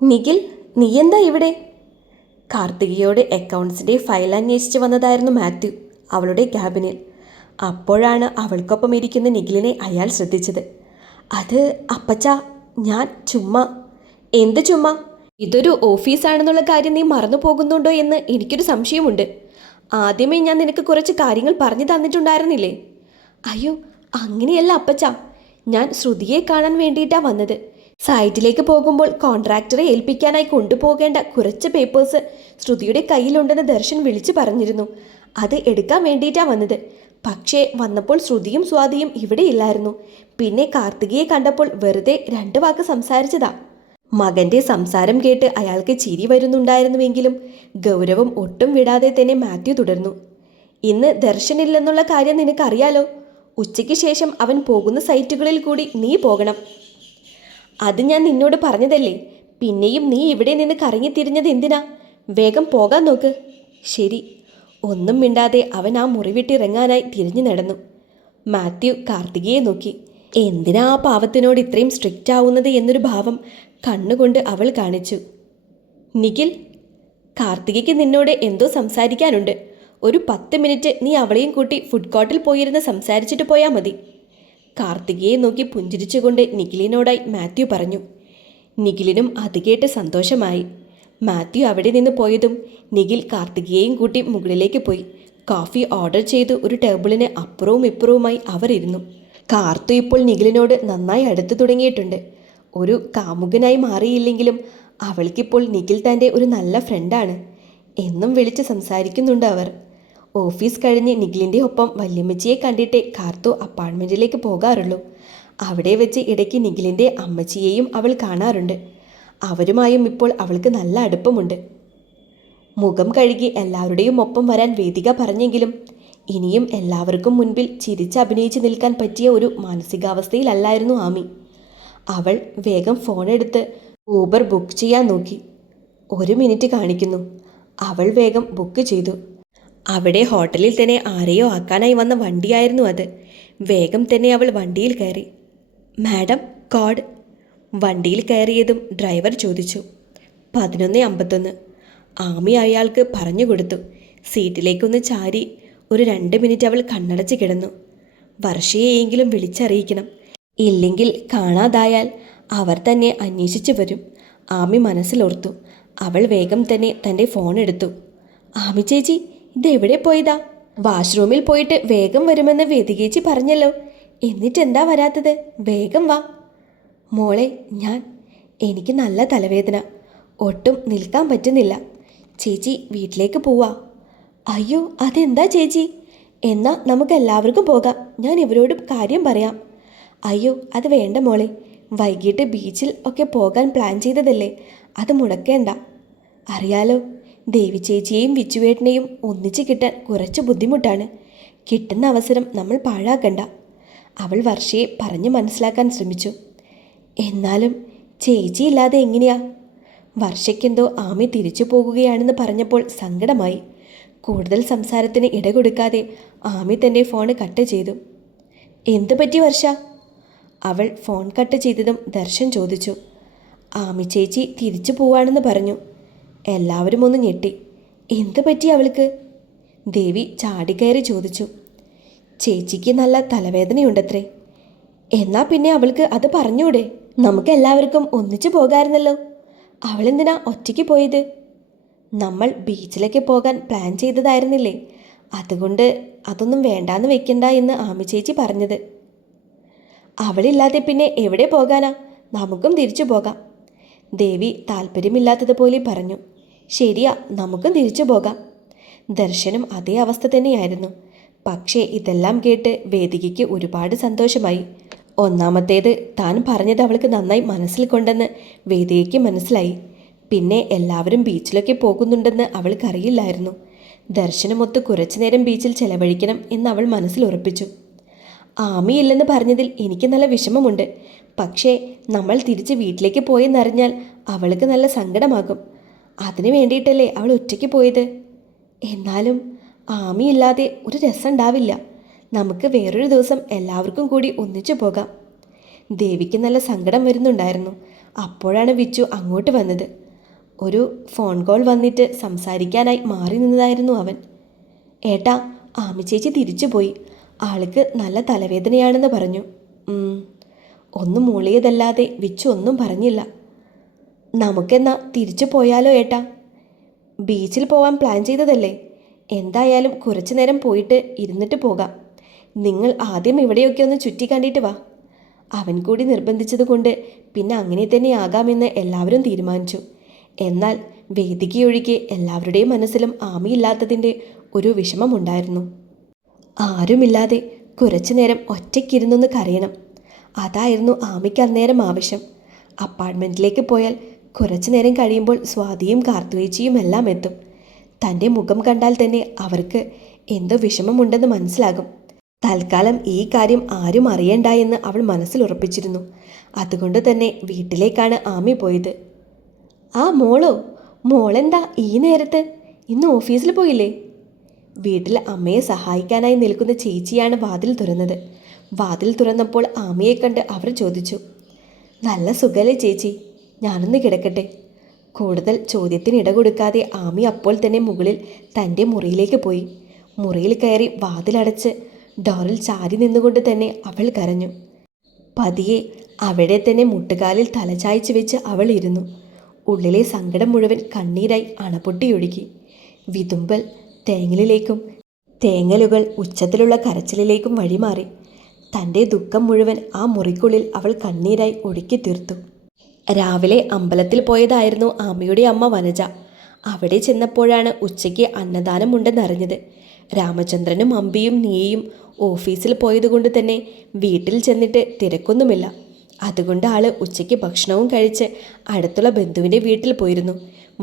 നിഖിൽ, നീ എന്താ ഇവിടെ? കാർത്തികയോട് അക്കൗണ്ട്സിൻ്റെ ഫയൽ അന്വേഷിച്ച് വന്നതായിരുന്നു മാത്യു അവളുടെ ക്യാബിനിൽ. അപ്പോഴാണ് അവൾക്കൊപ്പം ഇരിക്കുന്ന നിഖിലിനെ അയാൾ ശ്രദ്ധിച്ചത്. അത് അപ്പച്ച, ഞാൻ ചുമ്മാ. എന്ത് ചുമ്മാ? ഇതൊരു ഓഫീസാണെന്നുള്ള കാര്യം നീ മറന്നു പോകുന്നുണ്ടോ എന്ന് എനിക്കൊരു സംശയമുണ്ട്. ആദ്യമേ ഞാൻ നിനക്ക് കുറച്ച് കാര്യങ്ങൾ പറഞ്ഞു തന്നിട്ടുണ്ടായിരുന്നില്ലേ? അയ്യോ, അങ്ങനെയല്ല അപ്പച്ച. ഞാൻ ശ്രുതിയെ കാണാൻ വേണ്ടിയിട്ടാണ് വന്നത്. സൈറ്റിലേക്ക് പോകുമ്പോൾ കോൺട്രാക്ടറെ ഏൽപ്പിക്കാനായി കൊണ്ടുപോകേണ്ട കുറച്ച് പേപ്പേഴ്സ് ശ്രുതിയുടെ കയ്യിലുണ്ടെന്ന് ദർശൻ വിളിച്ചു പറഞ്ഞിരുന്നു. അത് എടുക്കാൻ വേണ്ടിയിട്ടാണ് വന്നത്. പക്ഷേ വന്നപ്പോൾ ശ്രുതിയും സ്വാതിയും ഇവിടെ ഇല്ലായിരുന്നു. പിന്നെ കാർത്തികയെ കണ്ടപ്പോൾ വെറുതെ 2 വാക്ക് സംസാരിച്ചതാ. മകന്റെ സംസാരം കേട്ട് അയാൾക്ക് ചിരി വരുന്നുണ്ടായിരുന്നുവെങ്കിലും ഗൗരവം ഒട്ടും വിടാതെ തന്നെ മാത്യു തുടർന്നു. ഇന്ന് ദർശനില്ലെന്നുള്ള കാര്യം നിനക്കറിയാലോ. ഉച്ചയ്ക്ക് ശേഷം അവൻ പോകുന്ന സൈറ്റുകളിൽ കൂടി നീ പോകണം. അത് ഞാൻ നിന്നോട് പറഞ്ഞതല്ലേ. പിന്നെയും നീ ഇവിടെ നിന്ന് കറങ്ങിത്തിരിഞ്ഞത് എന്തിനാ? വേഗം പോകാൻ നോക്ക്. ശരി. ഒന്നും മിണ്ടാതെ അവൻ ആ മുറി വിട്ടിറങ്ങാനായി തിരിഞ്ഞു നടന്നു. മാത്യു കാർത്തികയെ നോക്കി. എന്തിനാ ആ പാവത്തിനോട് ഇത്രയും സ്ട്രിക്റ്റ് ആവുന്നത് എന്നൊരു ഭാവം കണ്ണുകൊണ്ട് അവൾ കാണിച്ചു. നിഖിൽ, കാർത്തികയ്ക്ക് നിന്നോട് എന്തോ സംസാരിക്കാനുണ്ട്. ഒരു 10 മിനിറ്റ് നീ അവളെയും കൂട്ടി ഫുഡ് കോർട്ടിൽ പോയിരുന്ന് സംസാരിച്ചിട്ട് പോയാൽ മതി. കാർത്തികയെ നോക്കി പുഞ്ചിരിച്ചുകൊണ്ട് നിഖിലിനോടായി മാത്യു പറഞ്ഞു. നിഖിലിനും അത് കേട്ട് സന്തോഷമായി. മാത്യു അവിടെ നിന്ന് പോയതും നിഖിൽ കാർത്തികയെയും കൂട്ടി മുകളിലേക്ക് പോയി. കോഫി ഓർഡർ ചെയ്ത് ഒരു ടേബിളിന് അപ്പുറവും ഇപ്പുറവുമായി അവർ ഇരുന്നു. കാർത്തു ഇപ്പോൾ നിഖിലിനോട് നന്നായി അടുത്തു തുടങ്ങിയിട്ടുണ്ട്. ഒരു കാമുകനായി മാറിയില്ലെങ്കിലും അവൾക്കിപ്പോൾ നിഖിൽ തൻ്റെ ഒരു നല്ല ഫ്രണ്ടാണ്. എന്നും വിളിച്ച് സംസാരിക്കുന്നുണ്ട് അവർ. ഓഫീസ് കഴിഞ്ഞ് നിഖിലിൻ്റെ ഒപ്പം വല്യമ്മച്ചിയെ കണ്ടിട്ടേ കാർത്തു അപ്പാർട്ട്മെൻറ്റിലേക്ക് പോകാറുള്ളൂ. അവിടെ വെച്ച് ഇടയ്ക്ക് നിഖിലിൻ്റെ അമ്മച്ചിയെയും അവൾ കാണാറുണ്ട്. അവരുമായും ഇപ്പോൾ അവൾക്ക് നല്ല അടുപ്പമുണ്ട്. മുഖം കഴുകി എല്ലാവരുടെയും ഒപ്പം വരാൻ വേദിക പറഞ്ഞെങ്കിലും ഇനിയും എല്ലാവർക്കും മുൻപിൽ ചിരിച്ചഭിനയിച്ച് നിൽക്കാൻ പറ്റിയ ഒരു മാനസികാവസ്ഥയിലല്ലായിരുന്നു ആമി. അവൾ വേഗം ഫോണെടുത്ത് ഊബർ ബുക്ക് ചെയ്യാൻ നോക്കി. 1 മിനിറ്റ് കാണിക്കുന്നു. അവൾ വേഗം ബുക്ക് ചെയ്തു. അവിടെ ഹോട്ടലിൽ തന്നെ ആരെയോ ആക്കാനായി വന്ന വണ്ടിയായിരുന്നു അത്. വേഗം തന്നെ അവൾ വണ്ടിയിൽ കയറി. Madam, code. വണ്ടിയിൽ കയറിയതും ഡ്രൈവർ ചോദിച്ചു. 11:51. ആമി അയാൾക്ക് പറഞ്ഞു കൊടുത്തു. സീറ്റിലേക്കൊന്ന് ചാരി ഒരു 2 മിനിറ്റ് അവൾ കണ്ണടച്ച് കിടന്നു. വർഷയെയെങ്കിലും വിളിച്ചറിയിക്കണം. ഇല്ലെങ്കിൽ കാണാതായാൽ അവർ തന്നെ അന്വേഷിച്ചു വരും. ആമി മനസ്സിലോർത്തു. അവൾ വേഗം തന്നെ തൻ്റെ ഫോൺ എടുത്തു. ആമി ചേച്ചി, ഇതെവിടെ പോയതാ? വാഷ്റൂമിൽ പോയിട്ട് വേഗം വരുമെന്ന് വേദികേച്ചി പറഞ്ഞല്ലോ. എന്നിട്ടെന്താ വരാത്തത്? വേഗം വാ. മോളെ, എനിക്ക് നല്ല തലവേദന. ഒട്ടും നിൽക്കാൻ പറ്റുന്നില്ല. ചേച്ചി വീട്ടിലേക്ക് പോവാ. അയ്യോ, അതെന്താ ചേച്ചി? എന്നാ നമുക്ക് എല്ലാവർക്കും പോകാം. ഞാൻ ഇവരോട് കാര്യം പറയാം. അയ്യോ, അത് വേണ്ട മോളെ. വൈകിട്ട് ബീച്ചിൽ ഒക്കെ പോകാൻ പ്ലാൻ ചെയ്തതല്ലേ. അത് മുടക്കേണ്ട. അറിയാലോ, ദേവി ചേച്ചിയെയും വിച്ചുവേട്ടനെയും ഒന്നിച്ച് കിട്ടാൻ കുറച്ച് ബുദ്ധിമുട്ടാണ്. കിട്ടുന്ന അവസരം നമ്മൾ പാഴാക്കണ്ട. അവൾ വർഷയെ പറഞ്ഞു മനസ്സിലാക്കാൻ ശ്രമിച്ചു. എന്നാലും ചേച്ചി ഇല്ലാതെ എങ്ങനെയാ? വർഷയ്ക്കെന്തോ ആമി തിരിച്ചു പോകുകയാണെന്ന് പറഞ്ഞപ്പോൾ സങ്കടമായി. കൂടുതൽ സംസാരത്തിന് ഇട കൊടുക്കാതെ ആമി തൻ്റെ ഫോൺ കട്ട് ചെയ്തു. എന്തു പറ്റി വർഷ? അവൾ ഫോൺ കട്ട് ചെയ്തതും ദർശൻ ചോദിച്ചു. ആമി ചേച്ചി തിരിച്ചു പോവാണെന്ന് പറഞ്ഞു. എല്ലാവരും ഒന്ന് ഞെട്ടി. എന്ത് പറ്റി അവൾക്ക്? ദേവി ചാടിക്കയറി ചോദിച്ചു. ചേച്ചിക്ക് നല്ല തലവേദനയുണ്ടത്രേ. എന്നാ പിന്നെ അവൾക്ക് അത് പറഞ്ഞൂടെ? നമുക്കെല്ലാവർക്കും ഒന്നിച്ചു പോകാമായിരുന്നല്ലോ. അവളെന്തിനാ ഒറ്റയ്ക്ക് പോയത്? നമ്മൾ ബീച്ചിലേക്ക് പോകാൻ പ്ലാൻ ചെയ്തതായിരുന്നില്ലേ. അതുകൊണ്ട് അതൊന്നും വേണ്ടാന്ന് വെക്കണ്ട എന്ന് ആമി ചേച്ചി പറഞ്ഞത്. അവളില്ലാതെ പിന്നെ എവിടെ പോകാനാ? നമുക്കും തിരിച്ചു പോകാം. ദേവി താല്പര്യമില്ലാത്തതുപോലെ പറഞ്ഞു. ശരിയാ, നമുക്കും തിരിച്ചു പോകാം. ദർശനും അതേ അവസ്ഥ തന്നെയായിരുന്നു. പക്ഷേ ഇതെല്ലാം കേട്ട് വേദികയ്ക്ക് ഒരുപാട് സന്തോഷമായി. ഒന്നാമത്തേത്, താൻ പറഞ്ഞത് അവൾക്ക് നന്നായി മനസ്സിൽ കൊണ്ടെന്ന് വേദികയ്ക്ക് മനസ്സിലായി. പിന്നെ എല്ലാവരും ബീച്ചിലൊക്കെ പോകുന്നുണ്ടെന്ന് അവൾക്കറിയില്ലായിരുന്നു. ദർശനമൊത്ത് കുറച്ചു നേരം ബീച്ചിൽ ചെലവഴിക്കണം എന്ന് അവൾ മനസ്സിൽ ഉറപ്പിച്ചു. ആമിയില്ലെന്ന് പറഞ്ഞതിൽ എനിക്ക് നല്ല വിഷമമുണ്ട്. പക്ഷേ നമ്മൾ തിരിച്ച് വീട്ടിലേക്ക് പോയെന്നറിഞ്ഞാൽ അവൾക്ക് നല്ല സങ്കടമാകും. അതിനു വേണ്ടിയിട്ടല്ലേ അവൾ ഒറ്റയ്ക്ക് പോയത്. എന്നാലും ആമിയില്ലാതെ ഒരു രസം ഉണ്ടാവില്ല. നമുക്ക് വേറൊരു ദിവസം എല്ലാവർക്കും കൂടി ഒന്നിച്ചു പോകാം. ദേവിക്ക് നല്ല സങ്കടം വരുന്നുണ്ടായിരുന്നു. അപ്പോഴാണ് വിച്ചു അങ്ങോട്ട് വന്നത്. ഒരു ഫോൺ കോൾ വന്നിട്ട് സംസാരിക്കാനായി മാറി നിന്നതായിരുന്നു അവൻ. ഏട്ടാ, ആമി ചേച്ചി തിരിച്ചു പോയി. ആൾക്ക് നല്ല തലവേദനയാണെന്ന് പറഞ്ഞു. ഒന്നും മൂളിയതല്ലാതെ വിച്ചു ഒന്നും പറഞ്ഞില്ല. നമുക്കെന്നാ തിരിച്ചു പോയാലോ ഏട്ടാ? ബീച്ചിൽ പോവാൻ പ്ലാൻ ചെയ്തതല്ലേ? എന്തായാലും കുറച്ചു നേരം പോയിട്ട് ഇരുന്നിട്ട് പോകാം. നിങ്ങൾ ആദ്യം ഇവിടെയൊക്കെ ഒന്ന് ചുറ്റി കണ്ടിട്ട് വാ. അവൻ കൂടി നിർബന്ധിച്ചതുകൊണ്ട് പിന്നെ അങ്ങനെ തന്നെ ആകാമെന്ന് എല്ലാവരും തീരുമാനിച്ചു. എന്നാൽ വേദികയൊഴികെ എല്ലാവരുടെയും മനസ്സിലും ആമിയില്ലാത്തതിൻ്റെ ഒരു വിഷമമുണ്ടായിരുന്നു. ആരുമില്ലാതെ കുറച്ചു നേരം ഒറ്റയ്ക്കിരുന്നൊന്ന് കരയണം. അതായിരുന്നു ആമിക്ക് അന്നേരം ആവശ്യം. അപ്പാർട്ട്മെൻറ്റിലേക്ക് പോയാൽ കുറച്ചു നേരം കഴിയുമ്പോൾ സ്വാതിയും കാർത്തുവേച്ചിയും എല്ലാം എത്തും. തൻ്റെ മുഖം കണ്ടാൽ തന്നെ അവർക്ക് എന്തോ വിഷമമുണ്ടെന്ന് മനസ്സിലാകും. തൽക്കാലം ഈ കാര്യം ആരും അറിയണ്ട എന്ന് അവൾ മനസ്സിൽ ഉറപ്പിച്ചിരുന്നു. അതുകൊണ്ട് തന്നെ വീട്ടിലേക്കാണ് ആമി പോയത്. ആ മോളെന്താ ഈ നേരത്ത്? ഇന്ന് ഓഫീസിൽ പോയില്ലേ? വീട്ടിൽ അമ്മയെ സഹായിക്കാനായി നിൽക്കുന്ന ചേച്ചിയാണ് വാതിൽ തുറന്നത്. വാതിൽ തുറന്നപ്പോൾ ആമിയെ കണ്ട് അവർ ചോദിച്ചു, നല്ല സുഖല്ലേ ചേച്ചി? ഞാനൊന്ന് കിടക്കട്ടെ? കൂടുതൽ ചോദ്യത്തിന് ഇട കൊടുക്കാതെ ആമി അപ്പോൾ തന്നെ മുകളിൽ തൻ്റെ മുറിയിലേക്ക് പോയി. മുറിയിൽ കയറി വാതിലടച്ച് ഡോറിൽ ചാരി നിന്നുകൊണ്ട് തന്നെ അവൾ കരഞ്ഞു. പതിയെ അവിടെ തന്നെ മുട്ടുകാലിൽ തലചായ്ച്ചു വെച്ച് അവൾ ഇരുന്നു. ഉള്ളിലെ സങ്കടം മുഴുവൻ കണ്ണീരായി അണപൊട്ടിയൊഴുകി. വിതുമ്പൽ തേങ്ങലിലേക്കും തേങ്ങലുകൾ ഉച്ചത്തിലുള്ള കരച്ചിലിലേക്കും വഴിമാറി. തൻ്റെ ദുഃഖം മുഴുവൻ ആ മുറിക്കുള്ളിൽ അവൾ കണ്ണീരായി ഒഴുക്കി തീർത്തു. രാവിലെ അമ്പലത്തിൽ പോയതായിരുന്നു ആമിയുടെ അമ്മ വനജ. അവിടെ ചെന്നപ്പോഴാണ് ഉച്ചയ്ക്ക് അന്നദാനമുണ്ടെന്നറിഞ്ഞത്. രാമചന്ദ്രനും അമ്പിയും നീയും ഓഫീസിൽ പോയതുകൊണ്ട് തന്നെ വീട്ടിൽ ചെന്നിട്ട് തിരക്കൊന്നുമില്ല. അതുകൊണ്ട് ആള് ഉച്ചയ്ക്ക് ഭക്ഷണവും കഴിച്ച് അടുത്തുള്ള ബന്ധുവിൻ്റെ വീട്ടിൽ പോയിരുന്നു.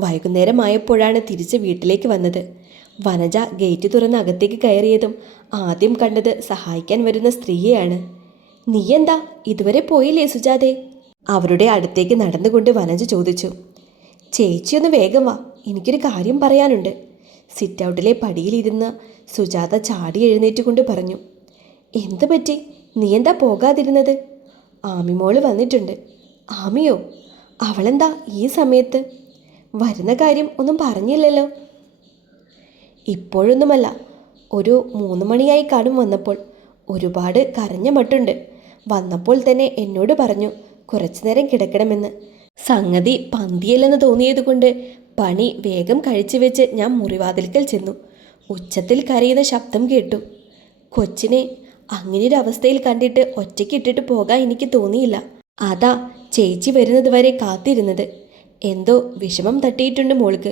വൈകുന്നേരമായപ്പോഴാണ് തിരിച്ച് വീട്ടിലേക്ക് വന്നത്. വനജ ഗേറ്റ് തുറന്ന് അകത്തേക്ക് കയറിയതും ആദ്യം കണ്ടത് സഹായിക്കാൻ വരുന്ന സ്ത്രീയെയാണ്. നീ എന്താ ഇതുവരെ പോയില്ലേ സുജാതെ? അവരുടെ അടുത്തേക്ക് നടന്നുകൊണ്ട് വനജ ചോദിച്ചു. ചേച്ചിയൊന്ന് വേഗം വാ, എനിക്കൊരു കാര്യം പറയാനുണ്ട്. സിറ്റ് ഔട്ടിലെ പടിയിലിരുന്ന് സുജാത ചാടി എഴുന്നേറ്റുകൊണ്ട് പറഞ്ഞു. എന്തു പറ്റി? നീ എന്താ പോകാതിരുന്നത്? ആമിമോള് വന്നിട്ടുണ്ട്. ആമിയോ? അവളെന്താ ഈ സമയത്ത്? വരുന്ന കാര്യം ഒന്നും പറഞ്ഞില്ലല്ലോ. ഇപ്പോഴൊന്നുമല്ല, ഒരു 3 മണിയായി കാണും വന്നപ്പോൾ. ഒരുപാട് കരഞ്ഞ മട്ടുണ്ട്. വന്നപ്പോൾ തന്നെ എന്നോട് പറഞ്ഞു കുറച്ചു നേരം കിടക്കണമെന്ന്. സംഗതി പന്തിയല്ലെന്ന് തോന്നിയതുകൊണ്ട് പണി വേഗം കഴിച്ചു വെച്ച് ഞാൻ മുറിവാതിൽക്കൽ ചെന്നു. ഉച്ചത്തിൽ കരയുന്ന ശബ്ദം കേട്ടു. കൊച്ചിനെ അങ്ങനെയൊരവസ്ഥയിൽ കണ്ടിട്ട് ഒറ്റയ്ക്കിട്ടിട്ട് പോകാൻ എനിക്ക് തോന്നിയില്ല. അതാ ചേച്ചി വരുന്നത് വരെ കാത്തിരുന്നത്. എന്തോ വിഷമം തട്ടിയിട്ടുണ്ട് മോൾക്ക്.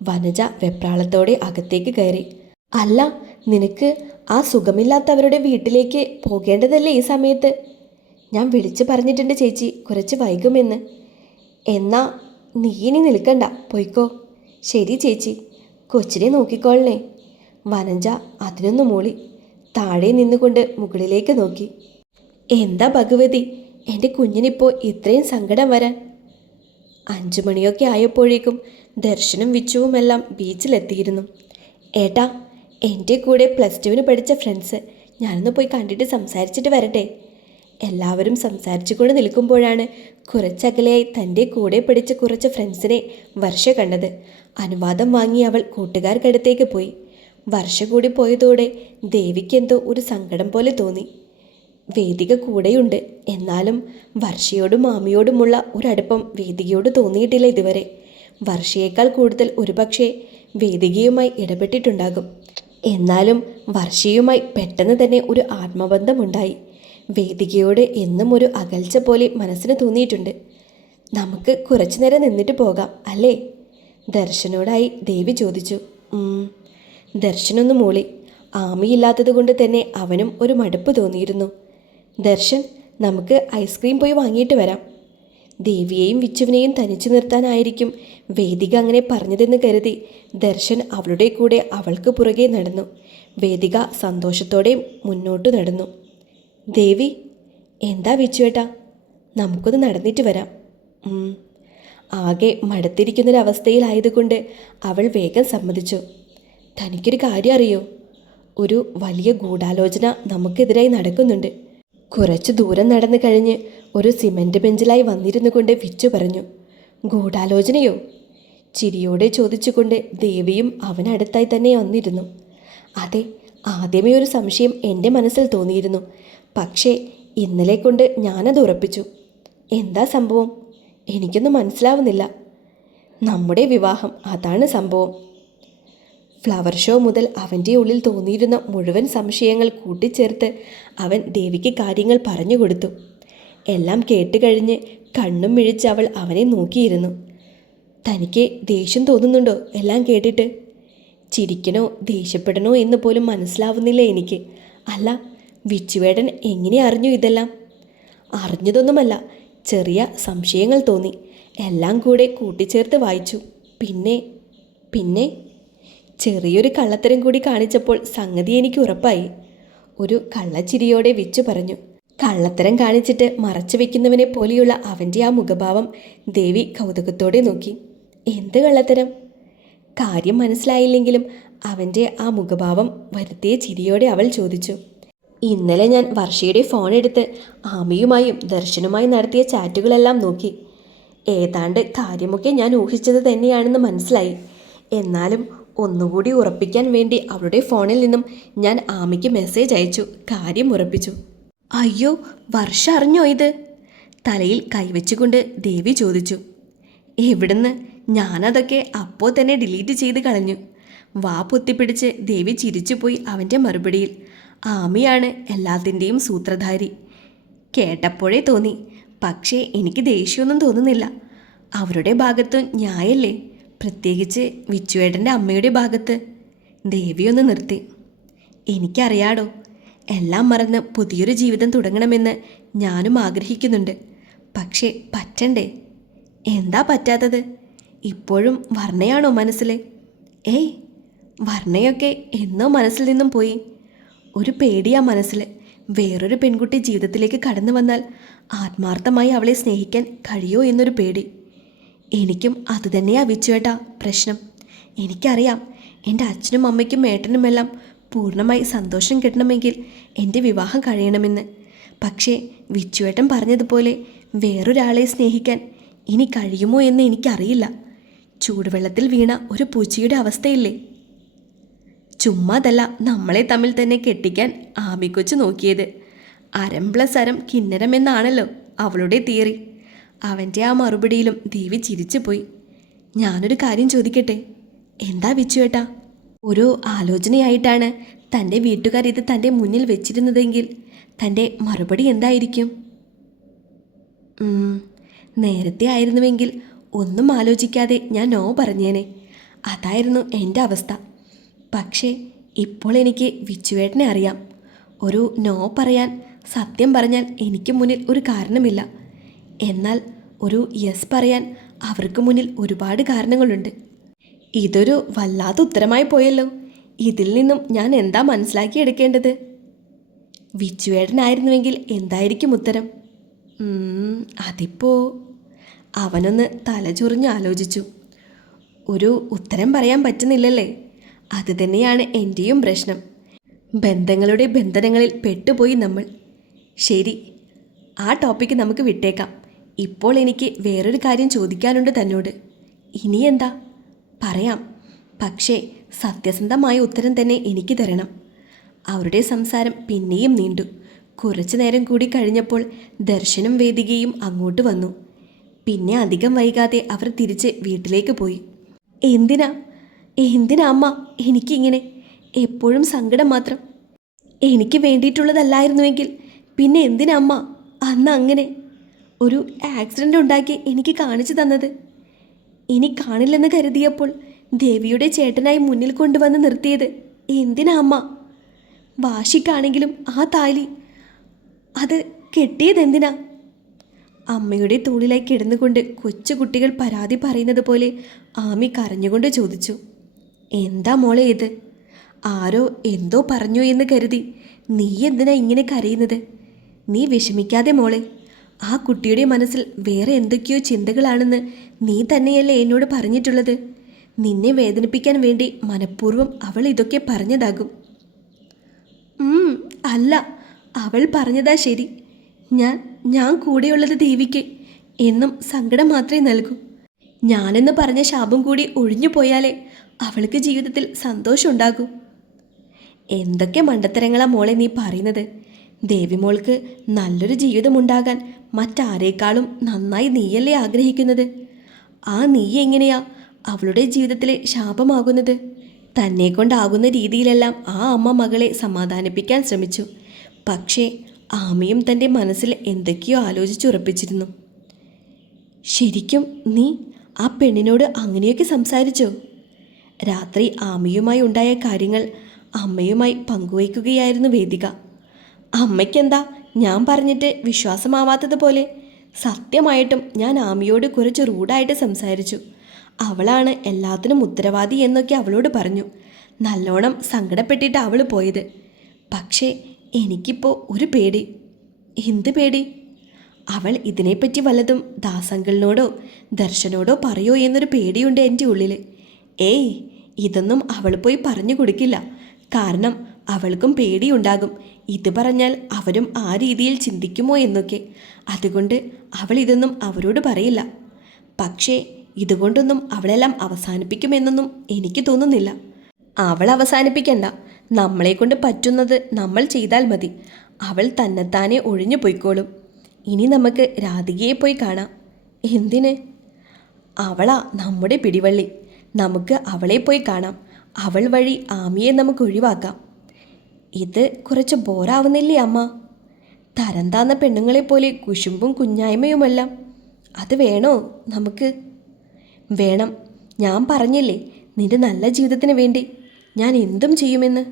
വനജ വെപ്രാളത്തോടെ അകത്തേക്ക് കയറി. അല്ല, നിനക്ക് ആ സുഖമില്ലാത്തവരുടെ വീട്ടിലേക്ക് പോകേണ്ടതല്ലേ ഈ സമയത്ത്? ഞാൻ വിളിച്ചു പറഞ്ഞിട്ടുണ്ട് ചേച്ചി കുറച്ച് വൈകുമെന്ന്. എന്നാ നീ ഇനി നിൽക്കണ്ട, പോയിക്കോ. ശരി ചേച്ചി, കൊച്ചിനെ നോക്കിക്കോളണേ. വനജ അതിനൊന്നു മൂളി. താഴെ നിന്നുകൊണ്ട് മുകളിലേക്ക് നോക്കി. എന്താ ഭഗവതി, എൻ്റെ കുഞ്ഞിനിപ്പോൾ ഇത്രയും സങ്കടം വരാൻ? 5 മണിയൊക്കെ ആയപ്പോഴേക്കും ദർശനും വിച്ചുവുമെല്ലാം ബീച്ചിലെത്തിയിരുന്നു. ഏട്ടാ, എൻ്റെ കൂടെ +2 പഠിച്ച ഫ്രണ്ട്സ്, ഞാനൊന്ന് പോയി കണ്ടിട്ട് സംസാരിച്ചിട്ട് വരട്ടെ. എല്ലാവരും സംസാരിച്ചുകൊണ്ട് നിൽക്കുമ്പോഴാണ് കുറച്ചകലെയായി തൻ്റെ കൂടെ പഠിച്ച കുറച്ച് ഫ്രണ്ട്സിനെ വർഷ കണ്ടത്. അനുവാദം വാങ്ങി അവൾ കൂട്ടുകാർക്കടുത്തേക്ക് പോയി. വർഷ കൂടി പോയതോടെ ദേവിക്കെന്തോ ഒരു സങ്കടം പോലെ തോന്നി. വേദിക കൂടെയുണ്ട്, എന്നാലും വർഷയോടും മാമിയോടുമുള്ള ഒരടുപ്പം വേദികയോട് തോന്നിയിട്ടില്ല ഇതുവരെ. വർഷയേക്കാൾ കൂടുതൽ ഒരുപക്ഷെ വേദികയുമായി ഇടപെട്ടിട്ടുണ്ടാകും. എന്നാലും വർഷയുമായി പെട്ടെന്ന് തന്നെ ഒരു ആത്മബന്ധമുണ്ടായി. വേദികയോട് എന്നും ഒരു അകൽച്ച പോലെ മനസ്സിന് തോന്നിയിട്ടുണ്ട്. നമുക്ക് കുറച്ചു നേരം നിന്നിട്ട് പോകാം അല്ലേ? ദർശനോടായി ദേവി ചോദിച്ചു. ദർശനൊന്ന് മൂളി. ആമിയില്ലാത്തത് കൊണ്ട് തന്നെ അവനും ഒരു മടുപ്പ് തോന്നിയിരുന്നു. ദർശൻ, നമുക്ക് ഐസ്ക്രീം പോയി വാങ്ങിയിട്ട് വരാം. ദേവിയെയും വിച്ചുവിനെയും തനിച്ചു നിർത്താനായിരിക്കും വേദിക അങ്ങനെ പറഞ്ഞതെന്ന് കരുതി ദർശൻ അവളുടെ കൂടെ അവൾക്ക് പുറകെ നടന്നു. വേദിക സന്തോഷത്തോടെ മുന്നോട്ട് നടന്നു. ദേവി, എന്താ വിച്ചുവേട്ടാ? നമുക്കൊന്ന് നടന്നിട്ട് വരാം. ആകെ മടുത്തിരിക്കുന്നൊരവസ്ഥയിലായതുകൊണ്ട് അവൾ വേഗം സമ്മതിച്ചു. തനിക്കൊരു കാര്യം അറിയോ? ഒരു വലിയ ഗൂഢാലോചന നമുക്കെതിരായി നടക്കുന്നുണ്ട്. കുറച്ചു ദൂരം നടന്നു കഴിഞ്ഞ് ഒരു സിമൻറ്റ് ബെഞ്ചിലായി വന്നിരുന്നു കൊണ്ട് വിച്ചു പറഞ്ഞു, ഗൂഢാലോചനയോ? ചിരിയോടെ ചോദിച്ചുകൊണ്ട് ദേവിയും അവനടുത്തായി തന്നെ വന്നിരുന്നു. അതെ, ആദ്യമേ ഒരു സംശയം എൻ്റെ മനസ്സിൽ തോന്നിയിരുന്നു. പക്ഷേ ഇന്നലെ കൊണ്ട് ഞാനത് ഉറപ്പിച്ചു. എന്താ സംഭവം? എനിക്കൊന്നും മനസ്സിലാവുന്നില്ല. നമ്മുടെ വിവാഹം, അതാണ് സംഭവം. ഫ്ലവർ ഷോ മുതൽ അവൻ്റെ ഉള്ളിൽ തോന്നിയിരുന്ന മുഴുവൻ സംശയങ്ങൾ കൂട്ടിച്ചേർത്ത് അവൻ ദേവിക്ക് കാര്യങ്ങൾ പറഞ്ഞു കൊടുത്തു. എല്ലാം കേട്ടുകഴിഞ്ഞ് കണ്ണും മിഴിച്ച് അവൾ അവനെ നോക്കിയിരുന്നു. തനിക്ക് ദേഷ്യം തോന്നുന്നുണ്ടോ എല്ലാം കേട്ടിട്ട്? ചിരിക്കണോ ദേഷ്യപ്പെടണോ എന്ന് പോലും മനസ്സിലാവുന്നില്ല എനിക്ക്. അല്ല, വിച്ചുവേടൻ എങ്ങനെ അറിഞ്ഞു ഇതെല്ലാം? അറിഞ്ഞതൊന്നുമല്ല, ചെറിയ സംശയങ്ങൾ തോന്നി. എല്ലാം കൂടെ കൂട്ടിച്ചേർത്ത് വായിച്ചു. പിന്നെ ചെറിയൊരു കള്ളത്തരം കൂടി കാണിച്ചപ്പോൾ സംഗതി എനിക്ക് ഉറപ്പായി. ഒരു കള്ളച്ചിരിയോടെ വിച്ചു പറഞ്ഞു. കള്ളത്തരം കാണിച്ചിട്ട് മറച്ചു വെക്കുന്നവനെ പോലെയുള്ള അവൻ്റെ ആ മുഖഭാവം ദേവി കൗതുകത്തോടെ നോക്കി. എന്ത് കള്ളത്തരം? കാര്യം മനസ്സിലായില്ലെങ്കിലും അവൻ്റെ ആ മുഖഭാവം വരുത്തിയ ചിരിയോടെ അവൾ ചോദിച്ചു. ഇന്നലെ ഞാൻ വർഷയുടെ ഫോൺ എടുത്ത് ആമിയുമായും ദർശനുമായി നടത്തിയ ചാറ്റുകളെല്ലാം നോക്കി. ഏതാണ്ട് കാര്യമൊക്കെ ഞാൻ ഊഹിച്ചത് തന്നെയാണെന്ന് മനസ്സിലായി. എന്നാലും ഒന്നുകൂടി ഉറപ്പിക്കാൻ വേണ്ടി അവളുടെ ഫോണിൽ നിന്നും ഞാൻ ആമിക്ക് മെസ്സേജ് അയച്ചു, കാര്യം ഉറപ്പിച്ചു. അയ്യോ, വർഷ അറിഞ്ഞോ ഇത്? തലയിൽ കൈവച്ചുകൊണ്ട് ദേവി ചോദിച്ചു. എവിടുന്ന്? ഞാനതൊക്കെ അപ്പോൾ തന്നെ ഡിലീറ്റ് ചെയ്ത് കളഞ്ഞു. വാ പൊത്തിപ്പിടിച്ച് ദേവി ചിരിച്ചുപോയി അവൻ്റെ മറുപടിയിൽ. ആമിയാണ് എല്ലാത്തിൻ്റെയും സൂത്രധാരി. കേട്ടപ്പോഴേ തോന്നി. പക്ഷേ എനിക്ക് ദേഷ്യമൊന്നും തോന്നുന്നില്ല. അവരുടെ ഭാഗത്തും ന്യായല്ലേ, പ്രത്യേകിച്ച് വിച്ചുവേട്ടൻ്റെ അമ്മയുടെ ഭാഗത്ത്. ദേവിയൊന്ന് നിർത്തി. എനിക്കറിയാടോ, എല്ലാം മറന്ന് പുതിയൊരു ജീവിതം തുടങ്ങണമെന്ന് ഞാനും ആഗ്രഹിക്കുന്നുണ്ട്. പക്ഷേ പറ്റണ്ടേ? എന്താ പറ്റാത്തത്? ഇപ്പോഴും വർണ്ണയാണോ മനസ്സിൽ? ഏയ്, വർണ്ണയൊക്കെ എന്നോ മനസ്സിൽ നിന്നും പോയി. ഒരു പേടിയാ മനസ്സിൽ. വേറൊരു പെൺകുട്ടി ജീവിതത്തിലേക്ക് കടന്നു വന്നാൽ ആത്മാർത്ഥമായി അവളെ സ്നേഹിക്കാൻ കഴിയോ എന്നൊരു പേടി. എനിക്കും അതുതന്നെയാ വിച്ചുവേട്ടാ പ്രശ്നം. എനിക്കറിയാം, എൻ്റെ അച്ഛനും അമ്മയ്ക്കും ഏട്ടനുമെല്ലാം പൂർണ്ണമായി സന്തോഷം കിട്ടണമെങ്കിൽ എൻ്റെ വിവാഹം കഴിയണമെന്ന്. പക്ഷേ വിച്ചുവേട്ടൻ പറഞ്ഞതുപോലെ വേറൊരാളെ സ്നേഹിക്കാൻ ഇനി കഴിയുമോ എന്ന് എനിക്കറിയില്ല. ചൂടുവെള്ളത്തിൽ വീണ ഒരു പൂച്ചയുടെ അവസ്ഥയില്ലേ? ചുമ്മാതല്ല നമ്മളെ തമ്മിൽ തന്നെ കെട്ടിക്കാൻ ആമിക്കൊച്ചു നോക്കിയത്. അരം പ്ലസ് അരം കിന്നരം എന്നാണല്ലോ അവളുടെ തിയറി. അവൻ്റെ ആ മറുപടിയിലും ദേവി ചിരിച്ചുപോയി. ഞാനൊരു കാര്യം ചോദിക്കട്ടെ? എന്താ വിച്ചുവേട്ടാ? ഒരു ആലോചനയായിട്ടാണ് തൻ്റെ വീട്ടുകാർ ഇത് തൻ്റെ മുന്നിൽ വെച്ചിരുന്നതെങ്കിൽ തൻ്റെ മറുപടി എന്തായിരിക്കും? നേരത്തെ ആയിരുന്നുവെങ്കിൽ ഒന്നും ആലോചിക്കാതെ ഞാൻ നോ പറഞ്ഞേനെ. അതായിരുന്നു എൻ്റെ അവസ്ഥ. പക്ഷേ ഇപ്പോൾ എനിക്ക് വിച്ചുവേട്ടനെ അറിയാം. ഒരു നോ പറയാൻ, സത്യം പറഞ്ഞാൽ എനിക്ക് മുന്നിൽ ഒരു കാരണമില്ല. എന്നാൽ ഒരു യെസ് പറയാൻ അവർക്ക് മുന്നിൽ ഒരുപാട് കാരണങ്ങളുണ്ട്. ഇതൊരു വല്ലാത്ത ഉത്തരമായി പോയല്ലോ. ഇതിൽ നിന്നും ഞാൻ എന്താ മനസ്സിലാക്കിയെടുക്കേണ്ടത്? വിച്ചുവേട്ടനായിരുന്നുവെങ്കിൽ എന്തായിരിക്കും ഉത്തരം? അതിപ്പോൾ അവനൊന്ന് തലചൊറിഞ്ഞ് ആലോചിച്ചു. ഒരു ഉത്തരം പറയാൻ പറ്റുന്നില്ലല്ലേ? അത് തന്നെയാണ് എൻ്റെയും പ്രശ്നം. ബന്ധങ്ങളുടെ ബന്ധനങ്ങളിൽ പെട്ടുപോയി നമ്മൾ. ശരി, ആ ടോപ്പിക്ക് നമുക്ക് വിട്ടേക്കാം. ഇപ്പോൾ എനിക്ക് വേറൊരു കാര്യം ചോദിക്കാനുണ്ട് തന്നോട്. ഇനി എന്താ? പറയാം, പക്ഷേ സത്യസന്ധമായ ഉത്തരം തന്നെ എനിക്ക് തരണം. അവരുടെ സംസാരം പിന്നെയും നീണ്ടു. കുറച്ചു നേരം കൂടി കഴിഞ്ഞപ്പോൾ ദർശനും വേദികയും അങ്ങോട്ട് വന്നു. പിന്നെ അധികം വൈകാതെ അവർ തിരിച്ച് വീട്ടിലേക്ക് പോയി. എന്തിനാ അമ്മ എനിക്കിങ്ങനെ? എപ്പോഴും സങ്കടം മാത്രം. എനിക്ക് വേണ്ടിയിട്ടുള്ളതല്ലായിരുന്നുവെങ്കിൽ പിന്നെ എന്തിനാ അമ്മ അന്ന് അങ്ങനെ ഒരു ആക്സിഡൻ്റ് ഉണ്ടാക്കി എനിക്ക് കാണിച്ചു തന്നത്? ഇനി കാണില്ലെന്ന് കരുതിയപ്പോൾ ദേവിയുടെ ചേട്ടനായി മുന്നിൽ കൊണ്ടുവന്ന് നിർത്തിയത് എന്തിനാ അമ്മ? വാശിക്കാണെങ്കിലും ആ താലി അത് കെട്ടിയതെന്തിനാ? അമ്മയുടെ തോളിലായി കിടന്നുകൊണ്ട് കൊച്ചുകുട്ടികൾ പരാതി പറയുന്നത് പോലെ ആമി കരഞ്ഞുകൊണ്ട് ചോദിച്ചു. എന്താ മോളെ ഇത്? ആരോ എന്തോ പറഞ്ഞു എന്ന് കരുതി നീ എന്തിനാ ഇങ്ങനെ കരയുന്നത്? നീ വിഷമിക്കാതെ മോളെ. ആ കുട്ടിയുടെ മനസ്സിൽ വേറെ എന്തൊക്കെയോ ചിന്തകളാണെന്ന് നീ തന്നെയല്ലേ എന്നോട് പറഞ്ഞിട്ടുള്ളത്. നിന്നെ വേദനിപ്പിക്കാൻ വേണ്ടി മനഃപൂർവ്വം അവൾ ഇതൊക്കെ പറഞ്ഞതാകും. അല്ല, അവൾ പറഞ്ഞതാ ശരി. ഞാൻ കൂടെയുള്ളത് ദേവിക്ക് എന്നും സങ്കടം മാത്രമേ നൽകൂ. ഞാനെന്ന് പറഞ്ഞ ശാപം കൂടി ഒഴിഞ്ഞു പോയാലേ അവൾക്ക് ജീവിതത്തിൽ സന്തോഷമുണ്ടാകൂ. എന്തൊക്കെ മണ്ടത്തരങ്ങളാ മോളെ നീ പറയുന്നത്? ദേവിമോൾക്ക് നല്ലൊരു ജീവിതമുണ്ടാകാൻ മറ്റാരേക്കാളും നന്നായി നീയല്ലേ ആഗ്രഹിക്കുന്നത്? ആ നീ എങ്ങനെയാ അവളുടെ ജീവിതത്തിലെ ശാപമാകുന്നത്? തന്നെ കൊണ്ടാകുന്ന രീതിയിലെല്ലാം ആ അമ്മ മകളെ സമാധാനിപ്പിക്കാൻ ശ്രമിച്ചു. പക്ഷേ ആമയും തൻ്റെ മനസ്സിൽ എന്തൊക്കെയോ ആലോചിച്ചുറപ്പിച്ചിരുന്നു. ശരിക്കും നീ ആ പെണ്ണിനോട് അങ്ങനെയൊക്കെ സംസാരിച്ചോ? രാത്രി ആമയുമായി ഉണ്ടായ കാര്യങ്ങൾ അമ്മയുമായി പങ്കുവയ്ക്കുകയായിരുന്നു വേദിക. അമ്മയ്ക്കെന്താ ഞാൻ പറഞ്ഞിട്ട് വിശ്വാസമാവാത്തതുപോലെ? സത്യമായിട്ടും ഞാൻ ആമിയോട് കുറച്ച് റൂഡായിട്ട് സംസാരിച്ചു. അവളാണ് എല്ലാത്തിനും ഉത്തരവാദി എന്നൊക്കെ അവളോട് പറഞ്ഞു. നല്ലോണം സങ്കടപ്പെട്ടിട്ട് അവൾ പോയത്. പക്ഷേ എനിക്കിപ്പോൾ ഒരു പേടി. എന്ത് പേടി? അവൾ ഇതിനെപ്പറ്റി വല്ലതും ദാസങ്കളിനോടോ ദർശനോടോ പറയോ എന്നൊരു പേടിയുണ്ട് എൻ്റെ ഉള്ളിൽ. ഏയ്, ഇതൊന്നും അവൾ പോയി പറഞ്ഞു കൊടുക്കില്ല. കാരണം അവൾക്കും പേടിയുണ്ടാകും ഇത് പറഞ്ഞാൽ അവരും ആ രീതിയിൽ ചിന്തിക്കുമോ എന്നൊക്കെ. അതുകൊണ്ട് അവൾ ഇതൊന്നും അവരോട് പറയില്ല. പക്ഷേ ഇതുകൊണ്ടൊന്നും അവളെല്ലാം അവസാനിപ്പിക്കുമെന്നൊന്നും എനിക്ക് തോന്നുന്നില്ല. അവൾ അവസാനിപ്പിക്കണ്ട. നമ്മളെക്കൊണ്ട് പറ്റുന്നത് നമ്മൾ ചെയ്താൽ മതി. അവൾ തന്നെത്താനെ ഒഴിഞ്ഞു പോയിക്കോളും. ഇനി നമുക്ക് രാധികയെ പോയി കാണാം. എന്തിന്? അവളാ നമ്മുടെ പിടിവള്ളി. നമുക്ക് അവളെ പോയി കാണാം. അവൾ വഴി ആമിയെ നമുക്ക് ഒഴിവാക്കാം. ഇത് കുറച്ച് ബോറാവുന്നില്ലേ അമ്മ? തരം താന്ന പെണ്ണുങ്ങളെപ്പോലെ കുശുമ്പും കുഞ്ഞായ്മയുമെല്ലാം. അത് വേണോ നമുക്ക്? വേണം. ഞാൻ പറഞ്ഞില്ലേ, നിന്റെ നല്ല ജീവിതത്തിന് വേണ്ടി ഞാൻ എന്തും ചെയ്യുമെന്ന്.